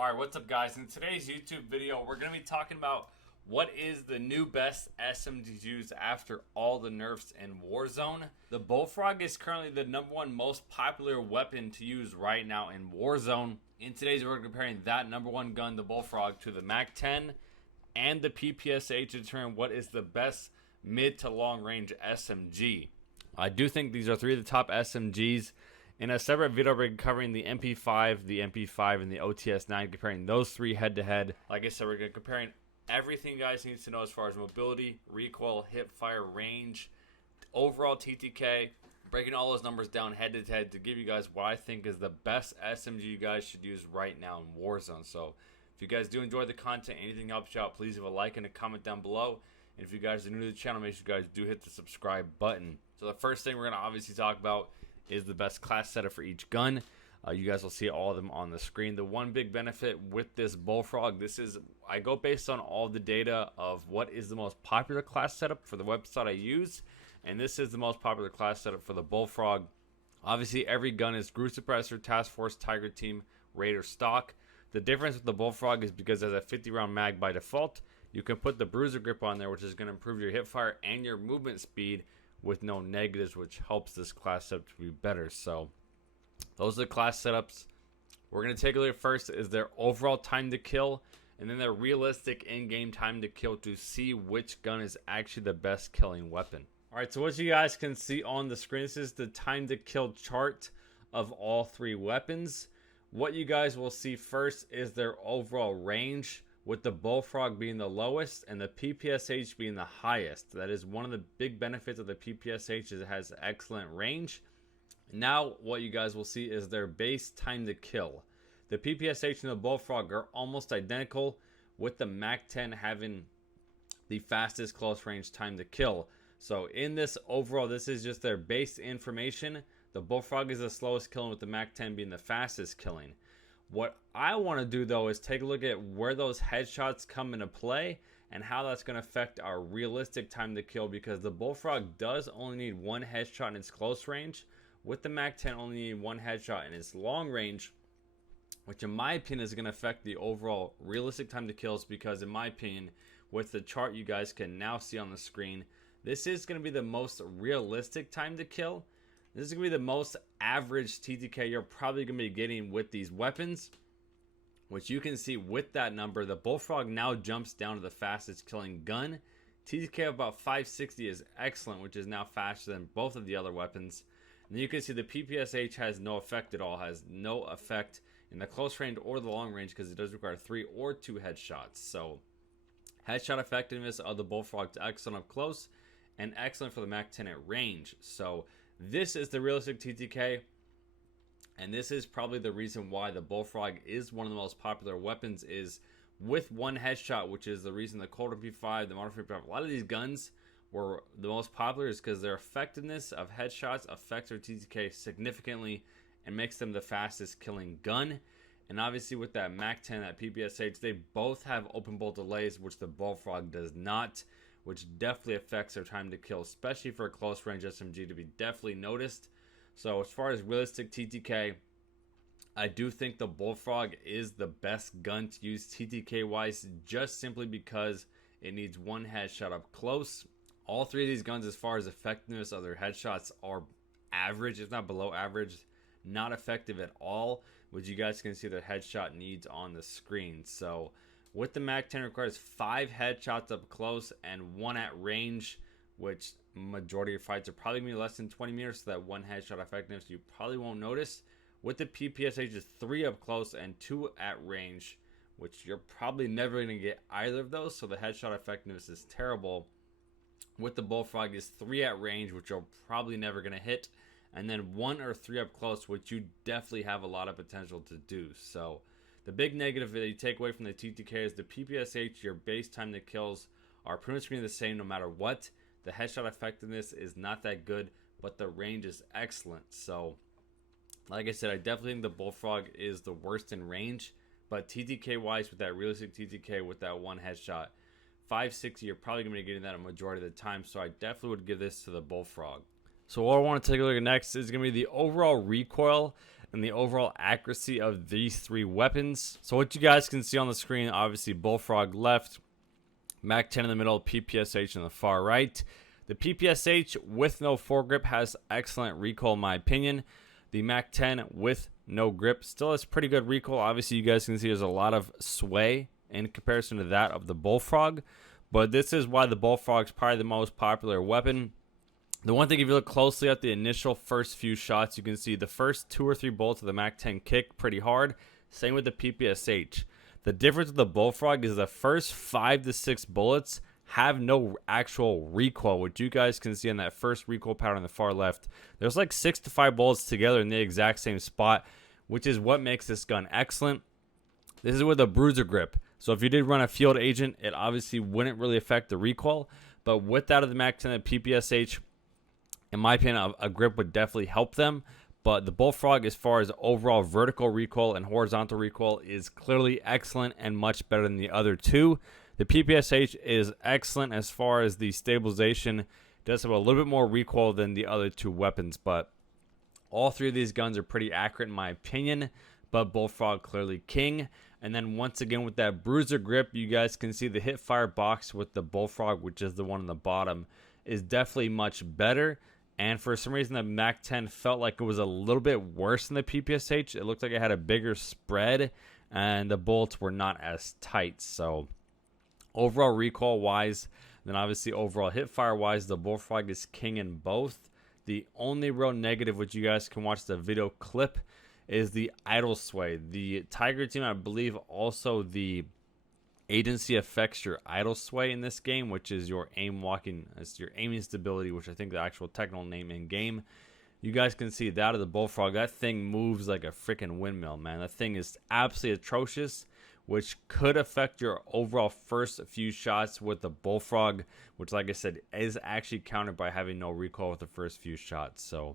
Alright, what's up guys? In today's YouTube video, we're going to be talking about what is the new best SMG to use after all the nerfs in Warzone. The BullFrog is currently the #1 most popular weapon to use right now in Warzone. In today's video, we're comparing that #1 gun, the BullFrog, to the Mac-10 and the PPSH to determine what is the best mid to long range SMG. I do think these are three of the top SMGs. In a separate video, we're covering the MP5, and the OTS-9, comparing those three head-to-head. Like I said, we're comparing everything you guys need to know as far as mobility, recoil, hip fire, range, overall TTK, breaking all those numbers down head-to-head to give you guys what I think is the best SMG you guys should use right now in Warzone. So if you guys do enjoy the content, anything helps you out, please leave a like and a comment down below. And if you guys are new to the channel, make sure you guys do hit the subscribe button. So the first thing we're going to obviously talk about is the best class setup for each gun. You guys will see all of them on the screen. The one big benefit with this BullFrog, I go based on all the data of what is the most popular class setup for the website I use, and this is the most popular class setup for the BullFrog. Obviously, every gun is Group Suppressor, Task Force, Tiger Team, Raider, Stock. The difference with the BullFrog is because it has a 50-round mag by default, you can put the Bruiser Grip on there, which is going to improve your hip fire and your movement speed with no negatives, which helps this class setup to be better. So those are the class setups. We're going to take a look at first is their overall time to kill, and then their realistic in-game time to kill to see which gun is actually the best killing weapon. Alright, so what you guys can see on the screen, this is the time to kill chart of all three weapons. What you guys will see first is their overall range, with the BullFrog being the lowest and the PPSH being the highest. That is one of the big benefits of the PPSH, is it has excellent range. Now what you guys will see is their base time to kill. The PPSH and the BullFrog are almost identical, with the Mac-10 having the fastest close range time to kill. So in this overall, this is just their base information. The BullFrog is the slowest killing, with the Mac-10 being the fastest killing. What I want to do though is take a look at where those headshots come into play and how that's going to affect our realistic time to kill, because the BullFrog does only need one headshot in its close range, with the Mac-10 only needing one headshot in its long range, which in my opinion is going to affect the overall realistic time to kills, because in my opinion, with the chart you guys can now see on the screen, this is going to be the most realistic time to kill. This is going to be the most average TTK you're probably going to be getting with these weapons, which you can see with that number. The BullFrog now jumps down to the fastest killing gun. TTK of about 560 is excellent, which is now faster than both of the other weapons. And then you can see the PPSH has no effect at all, has no effect in the close range or the long range, because it does require 3 or 2 headshots. So headshot effectiveness of the BullFrog is excellent up close and excellent for the Mac-10 at range. So this is the realistic TTK, and this is probably the reason why the BullFrog is one of the most popular weapons, is with one headshot, which is the reason the Cold MP5, the Modern MP5, a lot of these guns were the most popular, is because their effectiveness of headshots affects their TTK significantly and makes them the fastest killing gun. And obviously with that Mac-10, that PPSH, they both have open bolt delays, which the BullFrog does not, which definitely affects their time to kill, especially for a close range SMG to be definitely noticed. So as far as realistic TTK, I do think the BullFrog is the best gun to use TTK wise, just simply because it needs one headshot up close. All three of these guns, as far as effectiveness of their headshots, are average, if not below average, not effective at all, which you guys can see their headshot needs on the screen. So with the Mac-10 requires 5 headshots up close and 1 at range, which majority of fights are probably going to be less than 20 meters, so that 1 headshot effectiveness you probably won't notice. With the PPSH, is 3 up close and 2 at range, which you're probably never going to get either of those, so the headshot effectiveness is terrible. With the BullFrog is 3 at range, which you're probably never going to hit, and then 1 or 3 up close, which you definitely have a lot of potential to do. So the big negative that you take away from the TTK is the PPSH, your base time to kills are pretty much going to be the same no matter what. The headshot effectiveness is not that good, but the range is excellent. So like I said, I definitely think the BullFrog is the worst in range, but TTK wise, with that realistic TTK with that one headshot, 560, you're probably going to be getting that a majority of the time. So I definitely would give this to the BullFrog. So what I want to take a look at next is going to be the overall recoil. and the overall accuracy of these three weapons. So what you guys can see on the screen, obviously BullFrog left, Mac-10 in the middle, PPSH on the far right. The PPSH with no foregrip has excellent recoil in my opinion. The Mac-10 with no grip still has pretty good recoil. Obviously you guys can see there's a lot of sway in comparison to that of the BullFrog, but this is why the BullFrog is probably the most popular weapon. The one thing, if you look closely at the initial first few shots, you can see the first 2 or 3 bolts of the Mac-10 kick pretty hard. Same with the PPSH. The difference with the BullFrog is the first 5 to 6 bullets have no actual recoil, which you guys can see on that first recoil pattern on the far left. There's like 6 to 5 bullets together in the exact same spot, which is what makes this gun excellent. This is with a bruiser grip. So if you did run a field agent, it obviously wouldn't really affect the recoil. But with that of the Mac-10 and PPSH, in my opinion, a grip would definitely help them. But the BullFrog, as far as overall vertical recoil and horizontal recoil, is clearly excellent and much better than the other two. The PPSH is excellent as far as the stabilization. It does have a little bit more recoil than the other two weapons, but all three of these guns are pretty accurate in my opinion, but BullFrog clearly king. And then once again with that bruiser grip, you guys can see the hip fire box with the BullFrog, which is the one on the bottom, is definitely much better. And for some reason, the Mac-10 felt like it was a little bit worse than the PPSH. It looked like it had a bigger spread, and the bolts were not as tight. So overall recoil-wise, then obviously overall hipfire-wise, the BullFrog is king in both. The only real negative, which you guys can watch the video clip, is the idle sway. The Tiger team, I believe, also the agency affects your idle sway in this game, which is your it's your aiming stability, which I think the actual technical name in game. You guys can see that of the BullFrog. That thing moves like a freaking windmill, man. That thing is absolutely atrocious, which could affect your overall first few shots with the BullFrog, which, like I said, is actually countered by having no recoil with the first few shots. So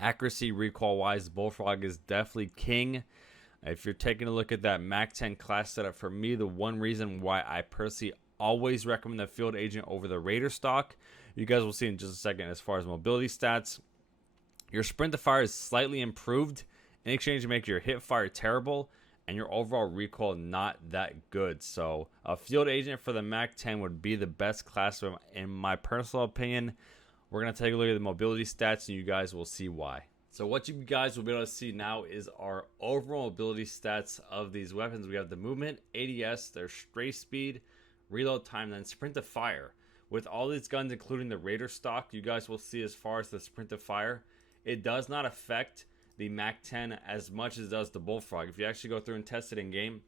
accuracy, recoil-wise, BullFrog is definitely king. If you're taking a look at that Mac-10 class setup, for me, the one reason why I personally always recommend the Field Agent over the Raider stock, you guys will see in just a second as far as mobility stats. Your sprint to fire is slightly improved in exchange to make your hip fire terrible and your overall recoil not that good. So a Field Agent for the Mac-10 would be the best class in my personal opinion. We're going to take a look at the mobility stats and you guys will see why. So what you guys will be able to see now is our overall mobility stats of these weapons. We have the movement, ADS, their stray speed, reload time, then sprint to fire. With all these guns, including the Raider stock, you guys will see as far as the sprint to fire, it does not affect the Mac-10 as much as it does the BullFrog. If you actually go through and test it in game,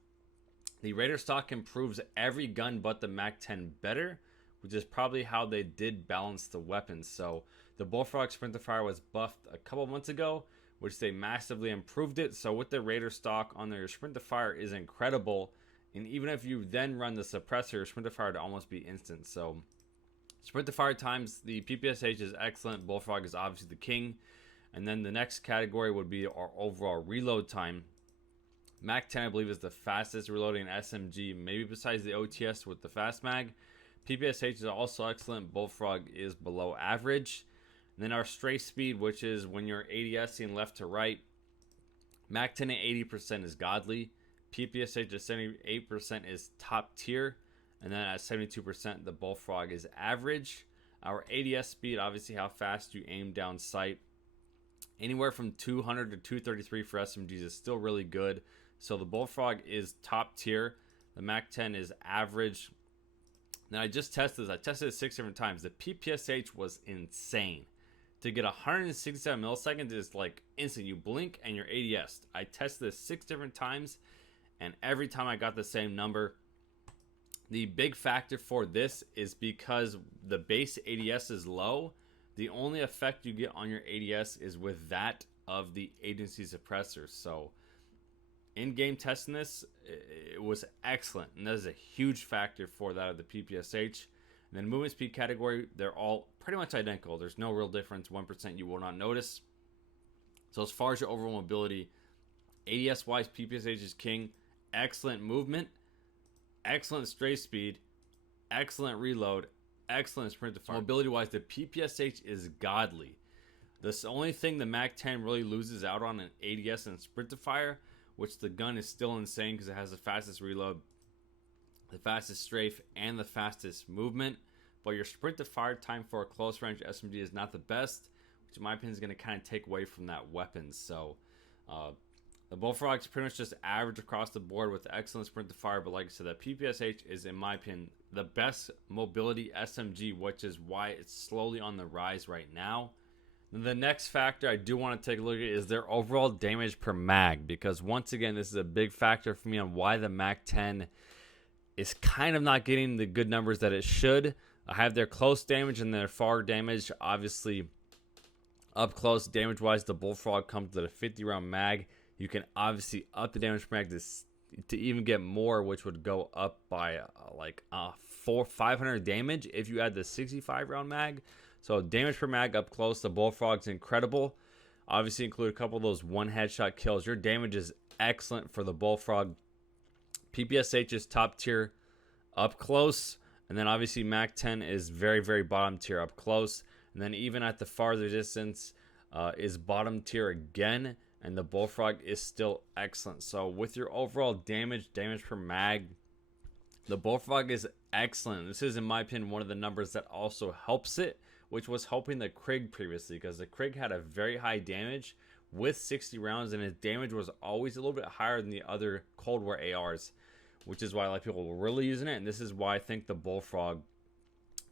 the Raider stock improves every gun but the Mac-10 better, which is probably how they did balance the weapons. So the BullFrog sprint to fire was buffed a couple months ago, which they massively improved it. So with the Raider stock on there, your sprint to fire is incredible. And even if you then run the suppressor, your sprint to fire to almost be instant. So sprint to fire times, the PPSH is excellent. BullFrog is obviously the king. And then the next category would be our overall reload time. Mac-10, I believe, is the fastest reloading SMG, maybe besides the OTS with the fast mag. PPSH is also excellent. BullFrog is below average. And then our stray speed, which is when you're ADSing left to right. Mac-10 at 80% is godly. PPSH at 78% is top tier. And then at 72%, the BullFrog is average. Our ADS speed, obviously how fast you aim down sight. Anywhere from 200 to 233 for SMGs is still really good. So the BullFrog is top tier. The Mac-10 is average. Now I just tested this. I tested it 6 different times. The PPSH was insane. To get 167 milliseconds is like instant. You blink and you're ADS'd. I tested this 6 different times, and every time I got the same number. The big factor for this is because the base ADS is low. The only effect you get on your ADS is with that of the agency suppressor. So in-game testing this, it was excellent. And that is a huge factor for that of the PPSH. And then movement speed category, they're all pretty much identical. There's no real difference. 1% you will not notice. So as far as your overall mobility, ADS-wise, PPSH is king. Excellent movement. Excellent stray speed. Excellent reload. Excellent sprint to fire. Mobility-wise, the PPSH is godly. The only thing the Mac-10 really loses out on in ADS and sprint to fire, which the gun is still insane because it has the fastest reload, the fastest strafe, and the fastest movement. But your sprint to fire time for a close range SMG is not the best, which in my opinion is going to kind of take away from that weapon. So the BullFrog is pretty much just average across the board with excellent sprint to fire. But like I said, that PPSH is, in my opinion, the best mobility SMG, which is why it's slowly on the rise right now. The next factor I do want to take a look at is their overall damage per mag, because once again, this is a big factor for me on why the Mac-10 is kind of not getting the good numbers that it should. I have their close damage and their far damage. Obviously, up close damage wise, the BullFrog comes with a 50 round mag. You can obviously up the damage per mag to even get more, which would go up by 500 damage if you add the 65 round mag. So damage per mag up close, the BullFrog's incredible. Obviously include a couple of those one headshot kills. Your damage is excellent for the BullFrog. PPSH is top tier up close. And then obviously Mac-10 is very, very bottom tier up close. And then even at the farther distance is bottom tier again. And the BullFrog is still excellent. So with your overall damage per mag, the BullFrog is excellent. This is, in my opinion, one of the numbers that also helps it, which was helping the Krig previously, because the Krig had a very high damage with 60 rounds, and his damage was always a little bit higher than the other Cold War ARs, which is why a lot of people were really using it. And this is why I think the BullFrog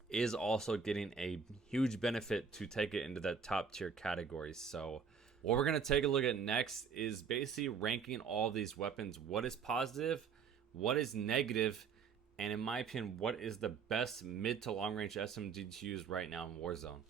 is also getting a huge benefit to take it into that top tier category. So what we're going to take a look at next is basically ranking all these weapons. What is positive? What is negative? And in my opinion, what is the best mid to long range SMG to use right now in Warzone?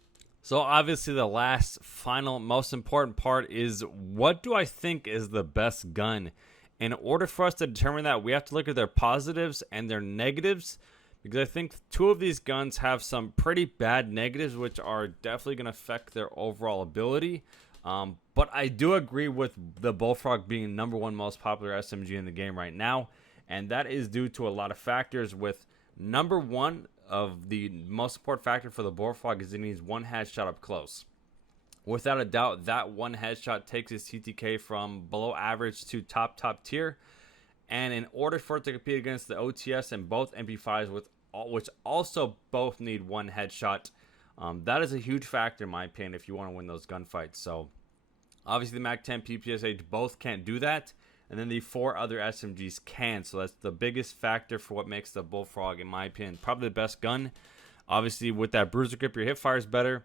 So obviously the last, final, most important part is, what do I think is the best gun? In order for us to determine that, we have to look at their positives and their negatives, because I think two of these guns have some pretty bad negatives, which are definitely going to affect their overall ability. But I do agree with the BullFrog being #1 most popular SMG in the game right now. And that is due to a lot of factors, with #1 of the most important factor for the BullFrog is it needs one headshot up close. Without a doubt, that one headshot takes his TTK from below average to top tier. And in order for it to compete against the OTS and both MP5s, which also both need one headshot, that is a huge factor in my opinion if you want to win those gunfights. So obviously the Mac-10, PPSH both can't do that. And then the 4 other SMGs can. So that's the biggest factor for what makes the BullFrog, in my opinion, probably the best gun. Obviously, with that bruiser grip, your hip fire is better.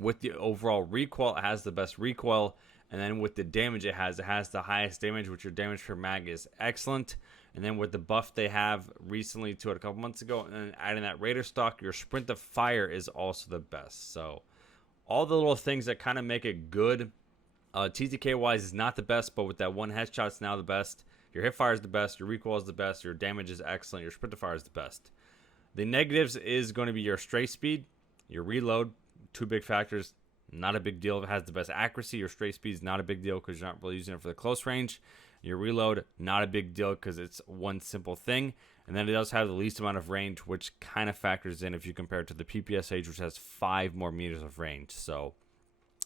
With the overall recoil, it has the best recoil. And then with the damage it has the highest damage, which your damage per mag is excellent. And then with the buff they have recently to it a couple months ago, and then adding that Raider stock, your sprint to fire is also the best. So all the little things that kind of make it good. TTK wise is not the best, but with that one headshot, it's now the best. Your hip fire is the best. Your recoil is the best. Your damage is excellent. Your sprint to fire is the best. The negatives is going to be your straight speed, your reload. 2 big factors. Not a big deal if it has the best accuracy. Your straight speed is not a big deal because you're not really using it for the close range. Your reload, not a big deal because it's one simple thing. And then it does have the least amount of range, which kind of factors in if you compare it to the PPSH, which has 5 more meters of range. So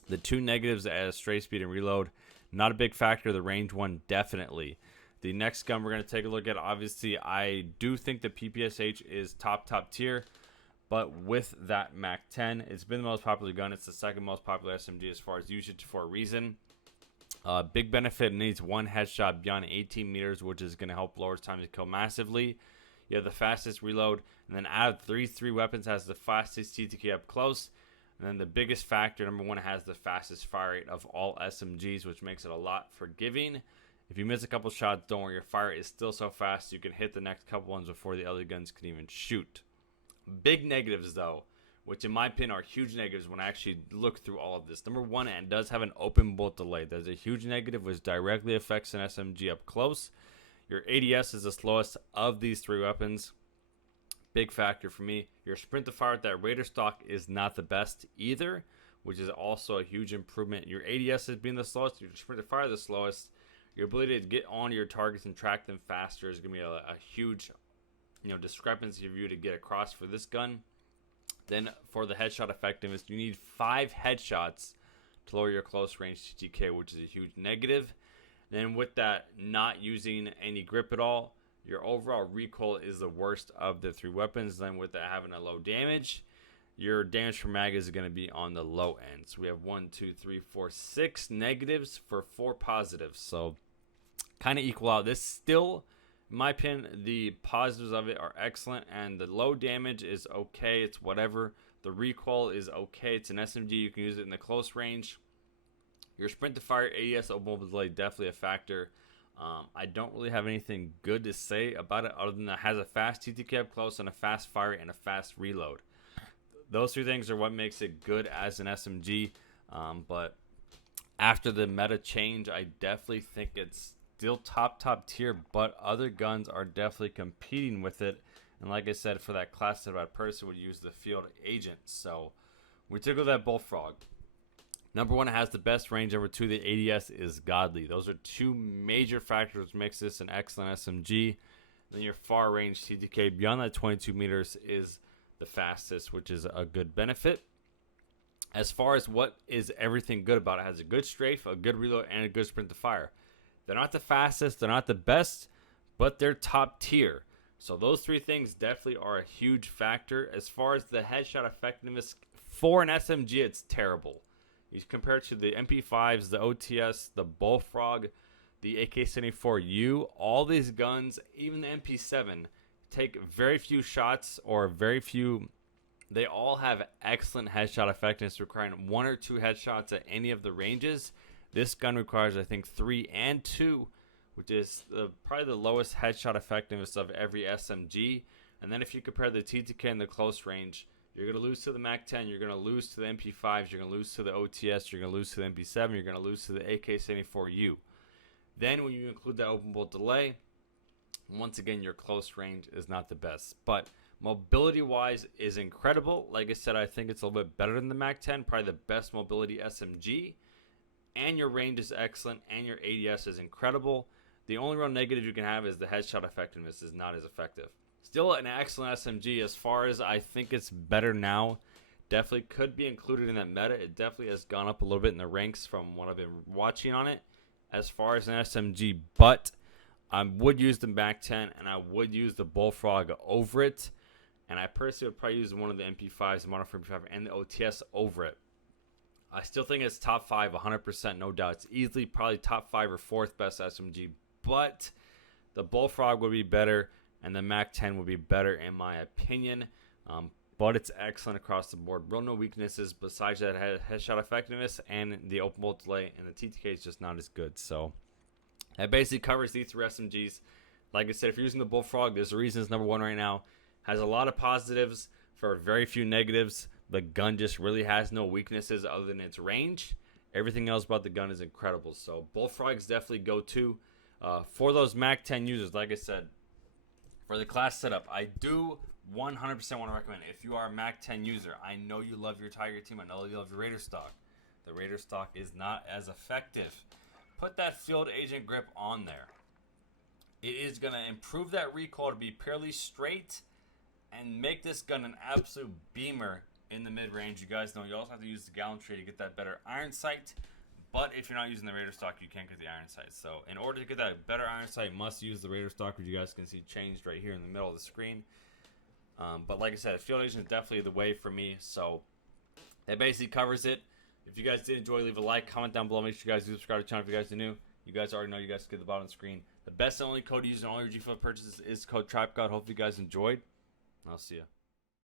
the 2 negatives as straight speed and reload, not a big factor. The range one, definitely. The next gun we're going to take a look at, obviously, I do think the PPSH is top tier. But with that Mac-10, it's been the most popular gun. It's the second most popular SMG as far as usage for a reason. Big benefit, needs one headshot beyond 18 meters, which is going to help lower its time to kill massively. You have the fastest reload. And then out of three weapons, has the fastest TTK up close. And then the biggest factor, #1, it has the fastest fire rate of all SMGs, which makes it a lot forgiving. If you miss a couple shots, don't worry. Your fire is still so fast you can hit the next couple ones before the other guns can even shoot. Big negatives, though, which in my opinion are huge negatives when I actually look through all of this. #1, it does have an open bolt delay. There's a huge negative which directly affects an SMG up close. Your ADS is the slowest of these 3 weapons. Big factor for me. Your sprint to fire with that Raider stock is not the best either, which is also a huge improvement. Your ADS is being the slowest. Your sprint to fire the slowest. Your ability to get onto your targets and track them faster is going to be a huge discrepancy for you to get across for this gun. Then for the headshot effectiveness, you need 5 headshots to lower your close range TTK, which is a huge negative. Then with that, not using any grip at all, your overall recoil is the worst of the 3 weapons. Then with that having a low damage, your damage per mag is going to be on the low end. So we have 6 negatives for 4 positives. So kind of equal out. This still, in my opinion, the positives of it are excellent, and the low damage is okay. It's whatever. The recoil is okay. It's an SMG. You can use it in the close range. Your sprint to fire, ADS, open mobile delay, definitely a factor. I don't really have anything good to say about it other than that it has a fast TTK up close and a fast fire and a fast reload. Those 3 things are what makes it good as an SMG. But after the meta change, I definitely think it's still top tier, but other guns are definitely competing with it. And like I said, for that class that I personally would use the field agent. So we took that BullFrog. Number 1, it has the best range. Number 2, the ADS is godly. Those are 2 major factors which makes this an excellent SMG. Then your far range TTK beyond that 22 meters is the fastest, which is a good benefit. As far as what is everything good about it, has a good strafe, a good reload, and a good sprint to fire. They're not the fastest, they're not the best, but they're top tier. So those 3 things definitely are a huge factor. As far as the headshot effectiveness for an SMG, it's terrible. You compare it to the MP5s, the OTS, the BullFrog, the AK-74U, all these guns, even the MP7, take very few shots or very few. They all have excellent headshot effectiveness, requiring 1 or 2 headshots at any of the ranges. This gun requires, I think, 3 and 2, which is probably the lowest headshot effectiveness of every SMG. And then if you compare the TTK and the close range, you're going to lose to the Mac-10, you're going to lose to the MP5s, you're going to lose to the OTS, you're going to lose to the MP7, you're going to lose to the AK-74U. Then when you include that open bolt delay, once again, your close range is not the best. But mobility-wise is incredible. Like I said, I think it's a little bit better than the Mac-10, probably the best mobility SMG. And your range is excellent, and your ADS is incredible. The only real negative you can have is the headshot effectiveness is not as effective. Still an excellent SMG. As far as I think it's better now, definitely could be included in that meta. It definitely has gone up a little bit in the ranks from what I've been watching on it as far as an SMG, but I would use the Mac-10 and I would use the BullFrog over it, and I personally would probably use one of the MP5s, the Modern 45, and the OTS over it. I still think it's top 5, 100%, no doubt. It's easily probably top 5 or 4th best SMG, but the BullFrog would be better, and the Mac-10 would be better in my opinion. But it's excellent across the board. Real no weaknesses besides that headshot effectiveness and the open bolt delay, and the TTK is just not as good. So that basically covers these 3 SMGs. Like I said, if you're using the BullFrog, there's a reason it's number 1 right now. Has a lot of positives for very few negatives. The gun just really has no weaknesses other than its range. Everything else about the gun is incredible. So BullFrog's definitely go-to. For those Mac-10 users, like I said, for the class setup, I do 100% want to recommend it. If you are a Mac-10 user, I know you love your Tiger team. I know you love your Raider stock. The Raider stock is not as effective. Put that field agent grip on there. It is going to improve that recoil to be purely straight and make this gun an absolute beamer in the mid-range. You guys know you also have to use the gallantry to get that better iron sight. But if you're not using the Raider stock, you can't get the iron sight. So in order to get that better iron sight, you must use the Raider stock, which you guys can see changed right here in the middle of the screen. But like I said, field agent is definitely the way for me. So that basically covers it. If you guys did enjoy, leave a like, comment down below. Make sure you guys do subscribe to the channel if you guys are new. You guys already know, you guys can get the bottom of the screen. The best and only code to use in all your GFUEL purchases is code Trapgod. Hopefully you guys enjoyed. I'll see you.